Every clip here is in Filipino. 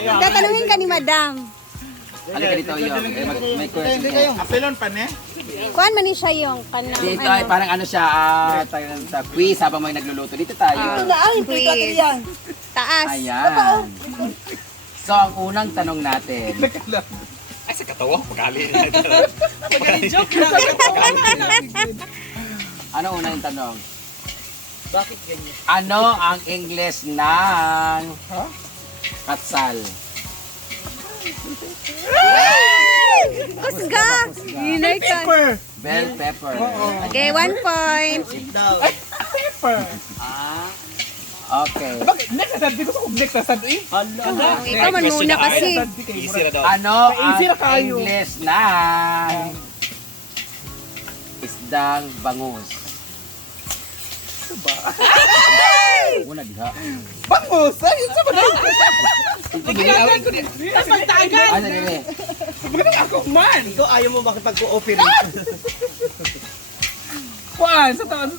Tatanungin ka ni Madam. Halika dito yung. May question kayo. Apelon pa ne? Kuan man ni siya yung kanang Dito ay parang ano siya, sa quiz habang may nagluluto. Dito tayo. quiz. Taas. Ayan. So, ang unang tanong natin. Ay, sa katawa, pagkali. Ano unang tanong? Bakit ganyan? Ano ang English ng katsal? Kusga. Hinay ka. Bell pepper. Okay, 1 point. Okay. Bakit? Next na sabi ko sa next na sabi. Ikaw man muna kasi. Easy na daw. Ano ang Easy na kayo. English ng isdang bangus? Una diha. Bangus! Ay, sa ba na? Ano nila? Magaling ako man! Ikaw ayaw mo makipag-cooperate. Kuan, sa taon.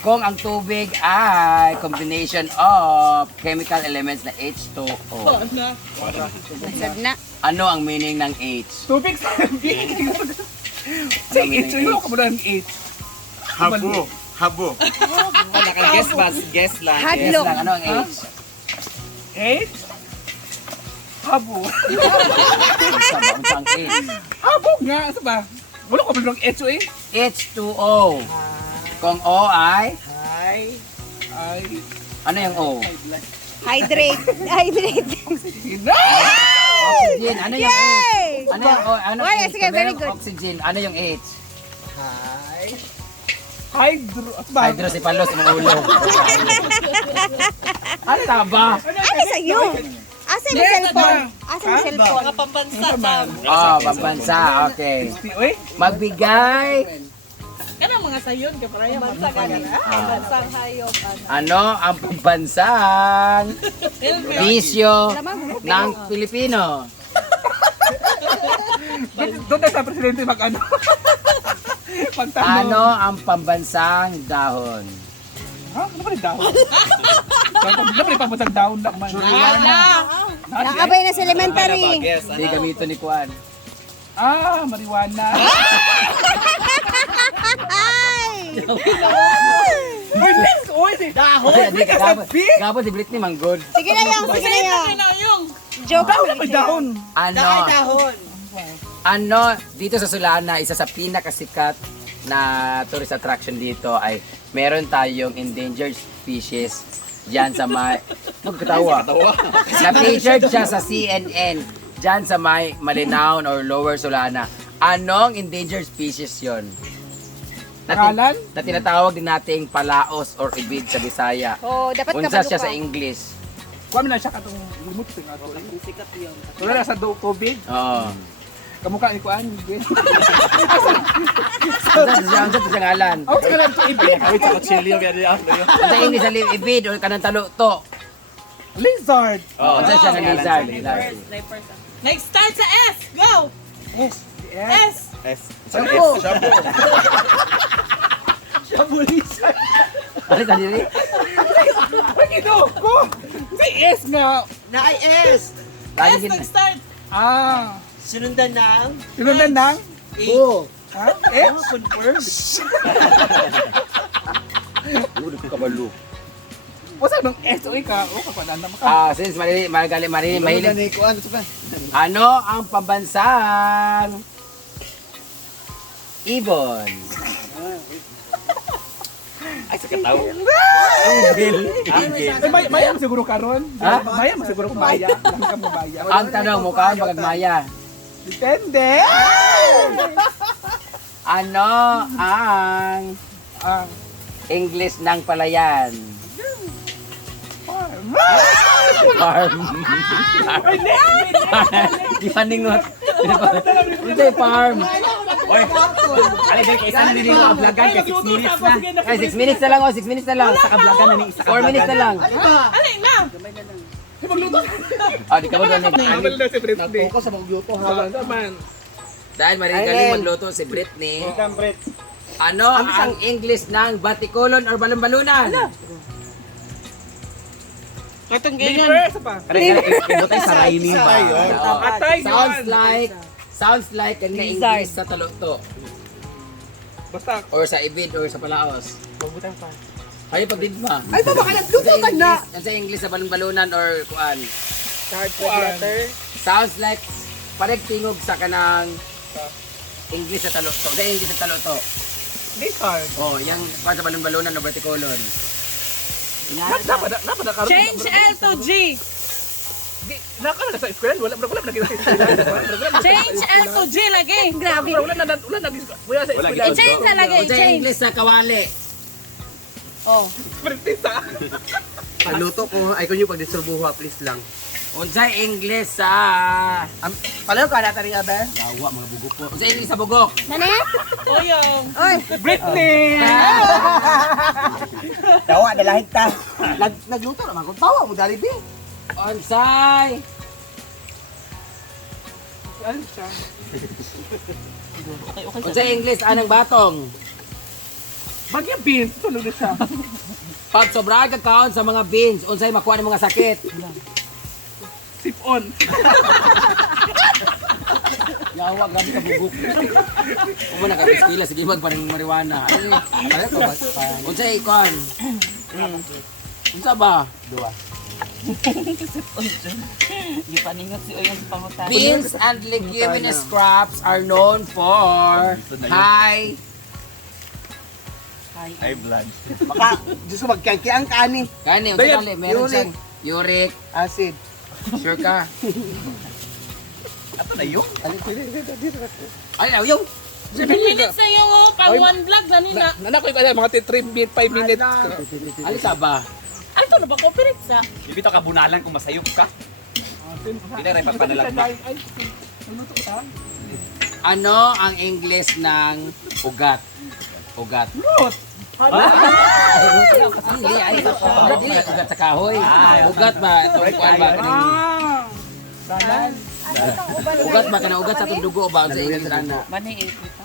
Kung ang tubig ay combination of chemical elements na H2O, Sad na. ano ang meaning ng H? Tubig sa Say H, yung ka mo na ng H. Habo. Habo. Naka-guess ba? Guess lang. Yes Hadlok. lang, ano ang H? H? Habo. Ano ang H? Habo nga, sa ba? Wala ko ba ng H eh? H2O. Kung O ay, Hi. Ay. ano yung O? Hydrate. Hydrate. Oxygen. Ano yung H? Yay! Ano yung O? Ano Well, yung H? sige, very Merong good. Oxygen. Ano yung H? Hi. Hydro. Sa ba? Hydrocephalus ng ulo. Ano na ba? Ano sa'yo? Asa yung cellphone? Asa yung cellphone? Oh, pambansa. Okay. Uy. Magbigay. Kanang mga sayon ka para yung bansa ka na. Bansang hayop. Ano ang pambansang bisyo ng Pilipino? Doon na sa presidente mag-ano. Pagtanong. Ano ang pambansang dahon? Ha? Ano ba yung dahon? Ano ba yung pagbansang dahon lang man? Nakabay na sa elementary. Hindi gamito ni Kwan. Ah, marijuana. Ay! Uy, next! Uy, dahon! Hindi ka Kasabi! Gabo si Britney Manggod. Sige na yung, sige na yung. yung. Joke. Dahon na may dahon! Ano? Ano dito sa Sulana, isa sa pinakasikat na tourist attraction dito ay meron tayong endangered species diyan sa may nagkatawa. Na-featured siya sa CNN diyan sa may Malinaon or Lower Sulana. Anong endangered species 'yon? Pangalan? Na tinatawag din nating palaos or ibid sa Bisaya. Oh, dapat Unsa siya kapaluka. sa English? Kuha mo na siya katong lumot sa nga ko. Wala na sa tubig. Oo. Kamukha ni Kuan. Unsa siya ngalan? Ako sa kalam sa ibig. Wait, sa kutsilyo. Unsa English sa ibid or kanang taluto? Lizard. Unsa siya nga lizard? Next start sa S. Go! Yes. S. S. Shampoo. Shampoo. Shampoo lizard. Ano sa diri? Pagino ko. Say S nga. Na S. Lagi S din. nag-start. Ah. Sinundan ng Sinundan ng? O. Ha? S? Confirm. Ulo ko kabalo. Wasa nung S o ka? O, kapananda mo ka. Since mahilig. Kuan, ito ba? Ano ang pambansang ibon? Ay, sa kataw. Maya mo siguro karon. Ha? Maya mo siguro kung maya. Lang ka mo maya. Ang tanong mo ka, magagmaya. Depende. Ano ang Ah. English ng palayan? Farm. Di paningot. Hindi, farm. Oy. Ay, dahil isa na nila ang vlogan kaya 6 minutes na. Ay, 6 minutes na lang, 6 minutes na lang. Sa vlogan na ni isa. 4 minutes na lang. Alay na! Di ka ba doon? Habal na si Britney. Ako sa magluto ha. Habal naman. Dahil marigaling magluto si Britney. Brit. Ano ang English ng batikulon or balon-balunan? Katong Liver, ganyan. isa pa. Ibutay sa Riley ba? Atay, Sounds like ang Lizard. English sa Taloto. Basta, Or sa Ibid or sa Palaos. magbutang pa. Ay, pagdigma. Ay, baba ka nagluto ka na. Yan sa English sa balon-balunan or kuan. Start with letter. Sounds like parang tingog sa kanang English sa Taloto. Sa English sa Taloto. Lizard. Oh, yung kuan sa balon-balunan o verticolon. Dapat na karoon. Change L to G. Naka na sa eskwela, wala nakita sa eskwela. Change L to G lagi. Grabe. Wala na wala sa eskwela. I-change na lagi. O sa Change. English sa kawali. Oh. Printisa. Paluto ko, ay kunyo pagdistribuha, please lang. Unsa English sa Palayo ka natin rin, Abel? Dawa mga bugok po. Unsa English sa bugok? Nanet? Oyong. Oy. Britney! Tawa, dalahin ta. Nagluto naman kung tawa mo, dali, Bi. Unsay Ano siya? Unsa English anang batong? Bagyang beans, tulog na siya. Pag sobra ka kaon sa mga beans, unsay makuha ng mga sakit? Sip on. Yawa gabi ka bugok. Umo na ka pila sige magparang marijuana. Ano ni? Unsay ikon? Unsa ba? Gipaningot si Oyong sa pangutan. Beans and leguminous crops are known for high High blood. Baka, Diyos ko, magkangkiang kani. kani unsa dali meron siyang uric. Acid. Sure ka? Ato na yun. Ay na yung 7 minutes na yung pang one vlog na nila. Nanak ko iba mga 5 minutes. alisa ba? Ano to na ba? Cooperate sa? Ibito ka bunalan kung masayop ka. Hindi na rin pagpanalag mo. Naluto ko ta. Ano ang English ng ugat? Ugat. Root. Dili ay dili ugat sa kahoy. Ugat ba itong kuan ba kaning ugat ba kana ugat sa itong dugo ba sa English ana?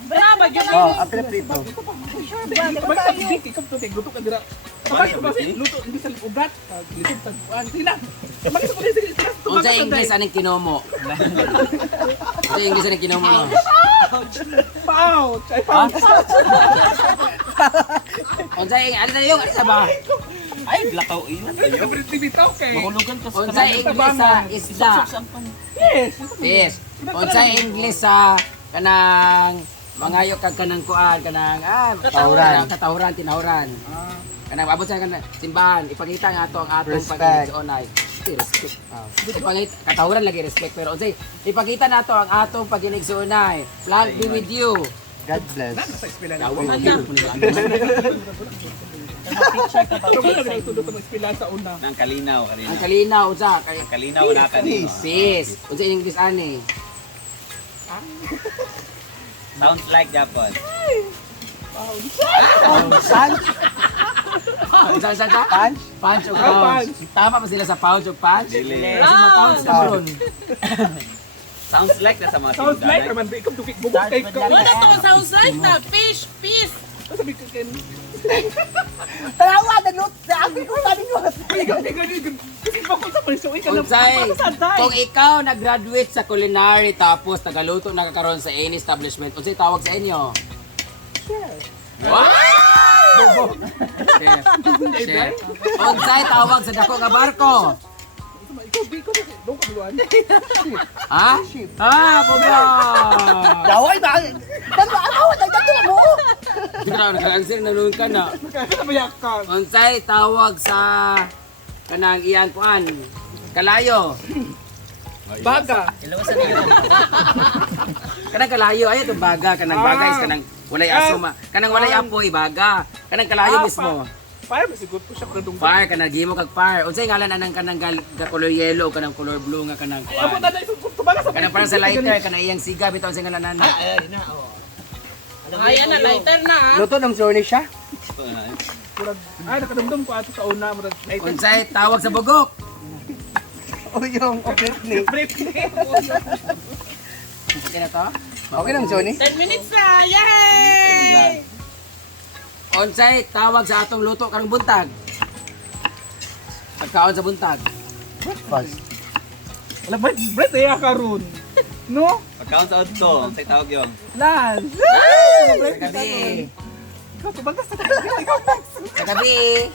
Brava, yun Oh, apre prito. Hindi, ikaw to, luto ka dira. Kapag ba luto, hindi sa ugat. Lisod sa kuan. Sige na. Bakit sa sige. Unsa English aning kinomo? Unsa English aning kinomo? No? Pouch. Ay, pouch. Unsa ano na yung alisa ba? Ay, blakaw iyo. Everything bitaw kay. Mahulugan ka Unsa English sa isda? Yes. Fish. Unsa English sa kanang mangayo kag kanang kuan kanang katawuran tinawuran. Kanang abot sa kanang simbahan ipakita nga ato ang atong Respect. pag-igsoonay. Respect. Ipakita katawuran lagi respect pero unsay ipakita nato ang atong pag-igsoonay. Flag be with you. God bless. Sa eskwela na. Dawa mo Pero wala na itulog ang eskwela sa una. Nang kalinaw kanina. ang kalinaw unsa kay Ang kalinaw na kanina. fish. Unsa in English ani? Sounds like Japon. Unsa ka? Punch? Punch o Ah, pounds? punch. Tama pa sila sa pounds o punch? Dili. Kasi ma-pounds na ron. Sounds like na sa mga Sounds like tindahan. naman, ikaw dukik bubuk kay ikaw. Ano to? Sounds like na fish, fish. Sabi ko ken. Tawa, nagluto. Sabi ko, sabi ko. Ikaw kasi bakit sa pwesto ikaw na. Unsay, Santay. kung ikaw nag-graduate sa culinary tapos tagaluto nakakaroon sa any establishment, unsay tawag sa inyo? Wow! Chef. Chef. Unsay tawag sa dako nga barko? Ikaw di ko dong kaluan. Ha? Ah, puga! Daway ba? Dalawa, ano? Nagdagdag mo. Grabe, nag-answer na nun ka na. Kaya ka. Unsay tawag sa kanang iyan kuan? Kalayo. Baga. Kanang kalayo ay itong baga, kanang baga is kanang walay asuma. Kanang walay apoy baga. Kanang kalayo mismo. Fire ba siguro po siya kung Fire kanang gimo kag fire. Unsay ngalan anang kanang ga color yellow kanang color blue nga kanang Ay, ako kuan. na na tubaga sa. Kanang parang sa lighter kanang iyang siga bitaw unsay ngalan ana. Ayan na, lighter na ah. Luto ng sorny siya. Ay, nakadamdam ko ato sa una. Unsay tawag sa bugok? O yung Britney. Okay na to? Okay lang, Johnny. 10 minutes na. Yay! Unsay tawag sa atong luto karong buntag? Pagkaon sa buntag. Breakfast. Wala bread eh karon. No? Pagkaon sa auto, sa tawag yung. Lunch. Sa gabi. Ikaw tubagas sa Sa gabi.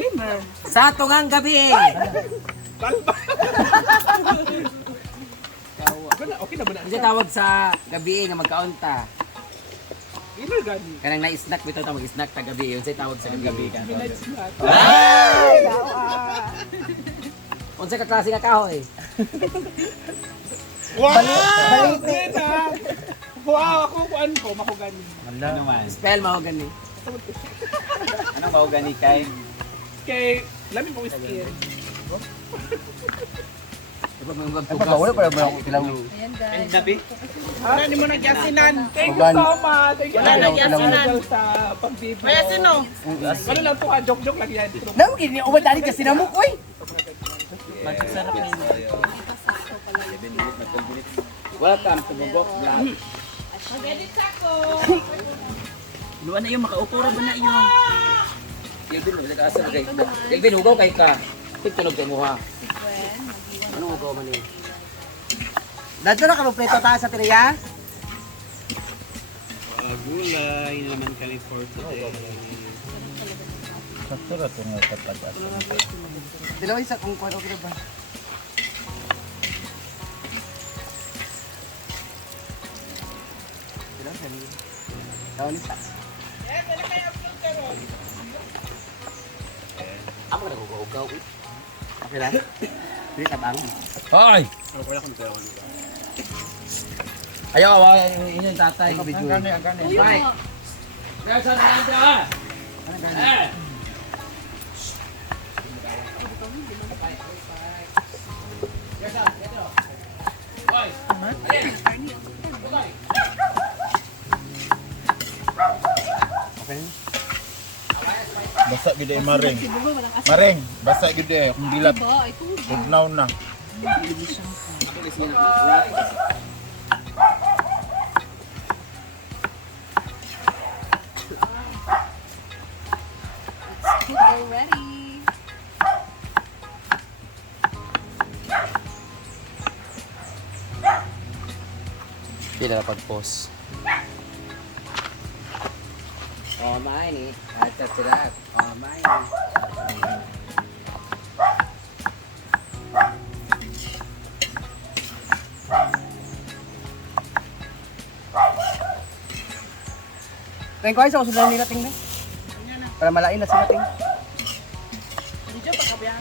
dinner. Sa tungang gabi. Kalba. Okay na ba na? Hindi tawag sa gabi nga magkaunta. Dinner gani. Kanang na-snack bitaw ta mag-snack ta gabi. Yun say tawag sa gabi. Midnight snack. Unsa ka klase nga kahoy? Wow! Balite. Wow, ako kuan ko makugani. Ano man? Spell mo gani. Anong maugani kay? Kay lamin ko skin. Ay, pagkawala pa naman ako tilaw. And nabi? Wala ni mo nagyasinan. Thank you so much. Thank you. Wala na yasinan. Sa pag-video. Maya sino? Ano lang to ha, joke-joke lang yan. Namu gini umad dali kasi namuk oy. Welcome to Bubok Vlog. Mag-edit ako. Luan na yung makaukura ba na yung? Kelvin, wala ka asa kay. Kelvin, hugaw kay ka. Tunog kay mo ha. Anong hugaw man eh? Dadto na kompleto ta sa tiriya. Gulay naman kami for today. Dilaw isa kung kuan okay ba. Dilaw dali. Tawon isa. Ako na hugaw. Okay lang. Di ka bang. Hoy! Ayaw, yun yung tatay. Ikaw video. Hoy! Kaya saan na nandiyo ha? Eh! Basa gede maring. Maring, basa gede kung dilat. Tugnaw na. Already. Pila na pag-post. Oh, mine eh. At sila. Oh, mine eh. Teng ko ay sa usulan nila ting. Para malain na sila ting. Medyo pagkabihan.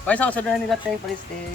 Kaya sa usulan nila ting, please ting.